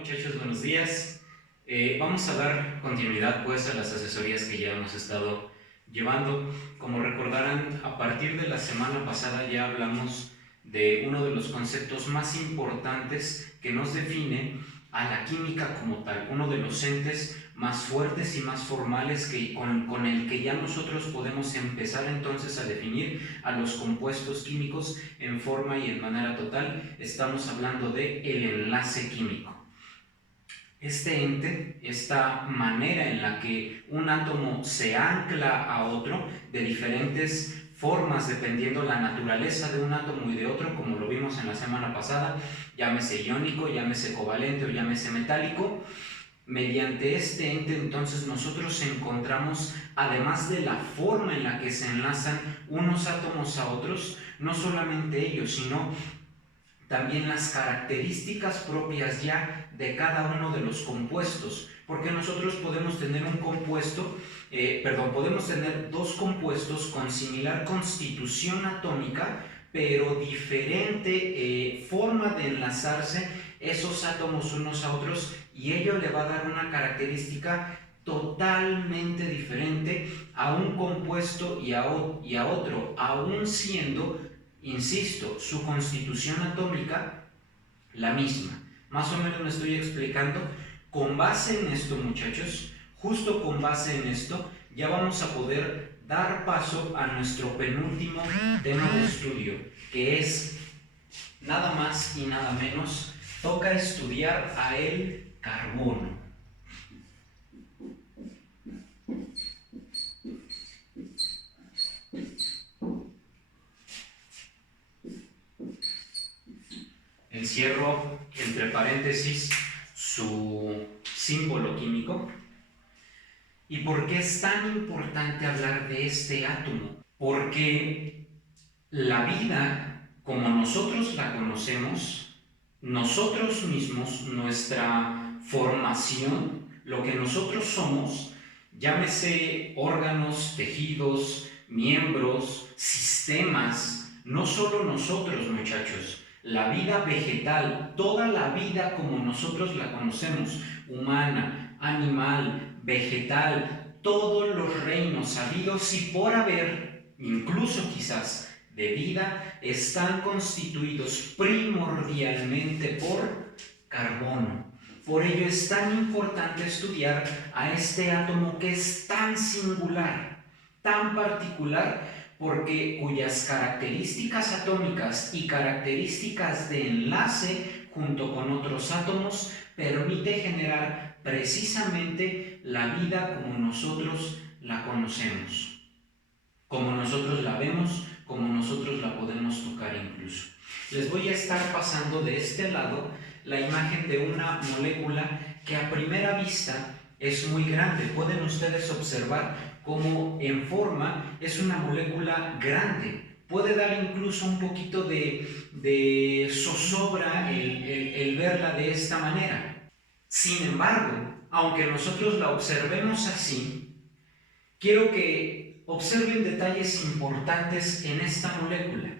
Muchachos, buenos días. Vamos a dar continuidad pues a las asesorías que ya hemos estado llevando. Como recordarán, a partir de la semana pasada ya hablamos de uno de los conceptos más importantes que nos define a la química como tal, uno de los entes más fuertes y más formales con el que ya nosotros podemos empezar entonces a definir a los compuestos químicos en forma y en manera total. Estamos hablando de el enlace químico. Este ente, esta manera en la que un átomo se ancla a otro de diferentes formas dependiendo la naturaleza de un átomo y de otro, como lo vimos en la semana pasada, llámese iónico, llámese covalente o llámese metálico. Mediante este ente entonces nosotros encontramos, además de la forma en la que se enlazan unos átomos a otros, no solamente ellos, sino también las características propias ya de cada uno de los compuestos, porque nosotros podemos tener un compuesto, podemos tener dos compuestos con similar constitución atómica, pero diferente forma de enlazarse esos átomos unos a otros, y ello le va a dar una característica totalmente diferente a un compuesto y a otro, aun siendo, insisto, su constitución atómica la misma. Más o menos me estoy explicando. Con base en esto, muchachos, justo con base en esto, ya vamos a poder dar paso a nuestro penúltimo tema de estudio, que es nada más y nada menos, toca estudiar a el carbono. Encierro entre paréntesis su símbolo químico. ¿Y por qué es tan importante hablar de este átomo? Porque la vida, como nosotros la conocemos, nosotros mismos, nuestra formación, lo que nosotros somos, llámese órganos, tejidos, miembros, sistemas, no solo nosotros, muchachos, la vida vegetal, toda la vida como nosotros la conocemos, humana, animal, vegetal, todos los reinos habidos y por haber, incluso quizás de vida, están constituidos primordialmente por carbono. Por ello es tan importante estudiar a este átomo que es tan singular, tan particular, porque cuyas características atómicas y características de enlace junto con otros átomos permite generar precisamente la vida como nosotros la conocemos, como nosotros la vemos, como nosotros la podemos tocar incluso. Les voy a estar pasando de este lado la imagen de una molécula que a primera vista es muy grande. Pueden ustedes observar cómo en forma es una molécula grande. Puede dar incluso un poquito de zozobra el verla de esta manera. Sin embargo, aunque nosotros la observemos así, quiero que observen detalles importantes en esta molécula.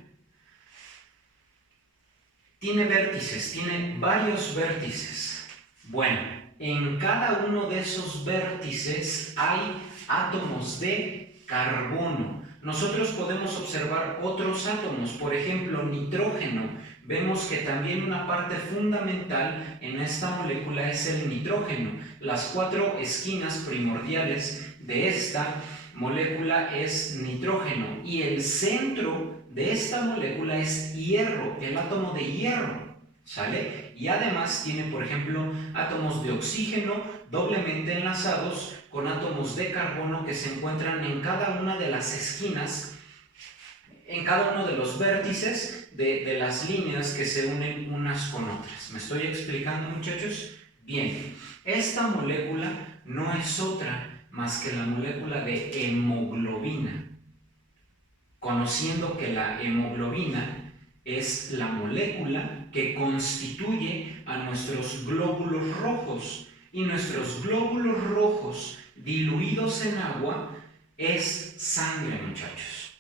Tiene vértices, tiene varios vértices. Bueno, en cada uno de esos vértices hay átomos de carbono. Nosotros podemos observar otros átomos, por ejemplo, nitrógeno. Vemos que también una parte fundamental en esta molécula es el nitrógeno. Las cuatro esquinas primordiales de esta molécula es nitrógeno y el centro de esta molécula es hierro, el átomo de hierro, ¿sale? Y además tiene, por ejemplo, átomos de oxígeno doblemente enlazados con átomos de carbono que se encuentran en cada una de las esquinas, en cada uno de los vértices de las líneas que se unen unas con otras. ¿Me estoy explicando, muchachos? Bien, esta molécula no es otra más que la molécula de hemoglobina, conociendo que la hemoglobina es la molécula que constituye a nuestros glóbulos rojos, y nuestros glóbulos rojos diluidos en agua es sangre, muchachos.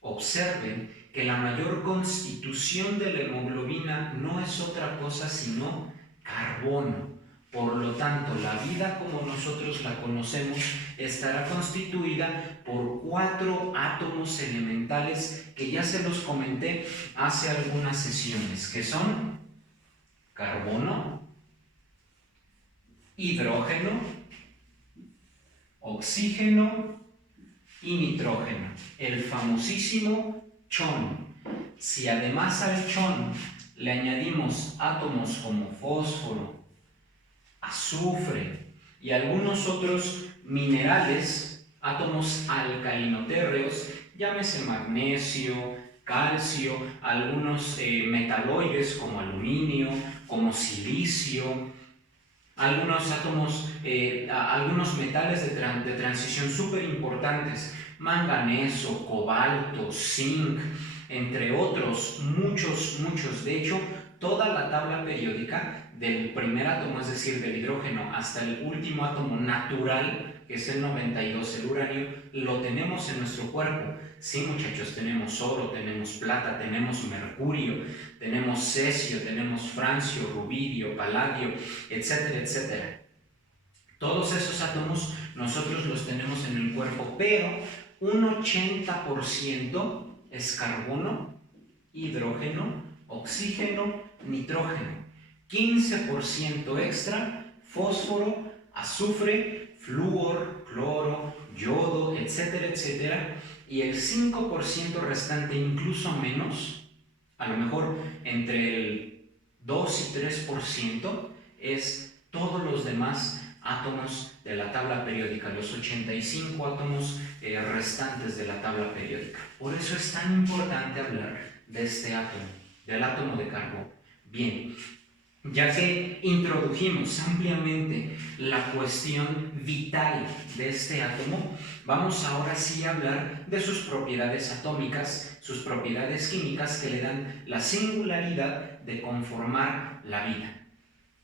Observen que la mayor constitución de la hemoglobina no es otra cosa sino carbono. Por lo tanto, la vida como nosotros la conocemos estará constituida por 4 átomos elementales que ya se los comenté hace algunas sesiones, que son carbono, hidrógeno, oxígeno y nitrógeno, el famosísimo chon. Si además al chon le añadimos átomos como fósforo, azufre y algunos otros minerales, átomos alcalinotérreos, llámese magnesio, calcio, algunos metaloides como aluminio, como silicio, algunos átomos, algunos metales de transición súper importantes, manganeso, cobalto, zinc, entre otros, muchos. De hecho, toda la tabla periódica del primer átomo, es decir, del hidrógeno, hasta el último átomo natural, que es el 92, el uranio, lo tenemos en nuestro cuerpo. Sí, muchachos, tenemos oro, tenemos plata, tenemos mercurio, tenemos cesio, tenemos francio, rubidio, paladio, etcétera, etcétera. Todos esos átomos nosotros los tenemos en el cuerpo, pero un 80% es carbono, hidrógeno, oxígeno, nitrógeno. 15% extra, fósforo, azufre, flúor, cloro, yodo, etcétera, etcétera. Y el 5% restante, incluso menos, a lo mejor entre el 2 y 3%, es todos los demás átomos de la tabla periódica, los 85 átomos restantes de la tabla periódica. Por eso es tan importante hablar de este átomo, del átomo de carbono. Bien, ya que introdujimos ampliamente la cuestión vital de este átomo, vamos ahora sí a hablar de sus propiedades atómicas, sus propiedades químicas que le dan la singularidad de conformar la vida.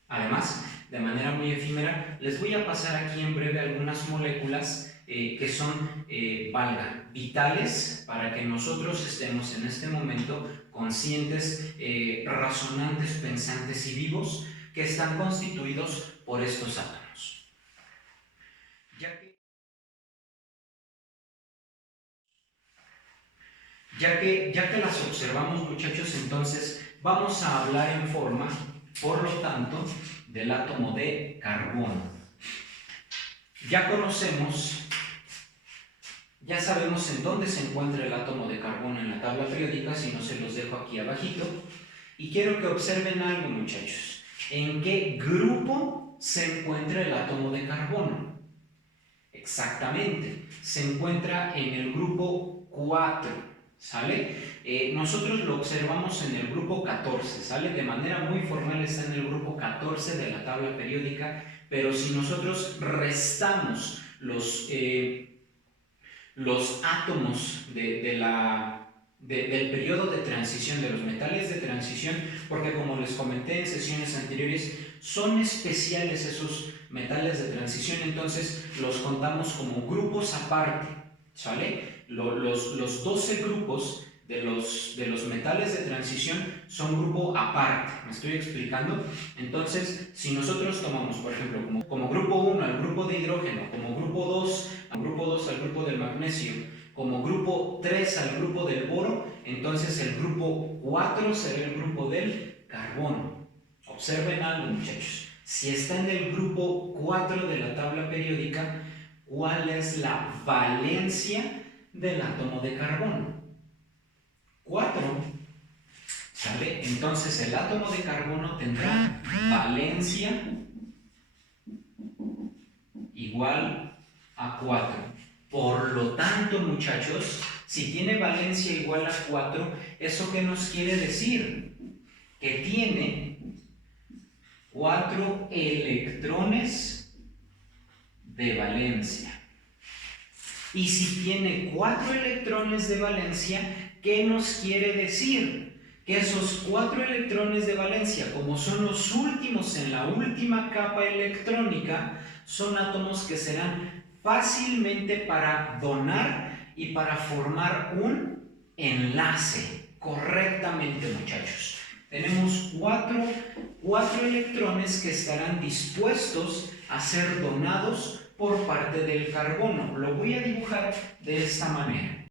Además, de manera muy efímera, les voy a pasar aquí en breve algunas moléculas que son, vitales para que nosotros estemos en este momento conscientes, razonantes, pensantes y vivos, que están constituidos por estos átomos. Ya que las observamos, muchachos, entonces vamos a hablar en forma, por lo tanto, del átomo de carbono. Ya conocemos, ya sabemos en dónde se encuentra el átomo de carbono en la tabla periódica, si no se los dejo aquí abajito. Y quiero que observen algo, muchachos. ¿En qué grupo se encuentra el átomo de carbono? Exactamente, se encuentra en el grupo 4, ¿sale? Nosotros lo observamos en el grupo 14, ¿sale? De manera muy formal está en el grupo 14 de la tabla periódica, pero si nosotros restamos los átomos del periodo de transición, de los metales de transición, porque como les comenté en sesiones anteriores, son especiales esos metales de transición, entonces los contamos como grupos aparte, ¿sale? Los 12 grupos de los metales de transición son grupo aparte, ¿me estoy explicando? Entonces, si nosotros tomamos, por ejemplo, como grupo 1 al grupo de hidrógeno, como grupo 2 al grupo del magnesio, como grupo 3 al grupo del boro, entonces el grupo 4 será el grupo del carbono. Observen algo, muchachos. Si está en el grupo 4 de la tabla periódica, ¿cuál es la valencia del átomo de carbono? 4. ¿Sale? Entonces el átomo de carbono tendrá valencia igual a 4. Por lo tanto, muchachos, si tiene valencia igual a 4, ¿eso qué nos quiere decir? Que tiene 4 electrones de valencia. Y si tiene 4 electrones de valencia, ¿qué nos quiere decir? Que esos 4 electrones de valencia, como son los últimos en la última capa electrónica, son átomos que serán fácilmente para donar y para formar un enlace correctamente, muchachos. Tenemos cuatro electrones que estarán dispuestos a ser donados por parte del carbono. Lo voy a dibujar de esta manera.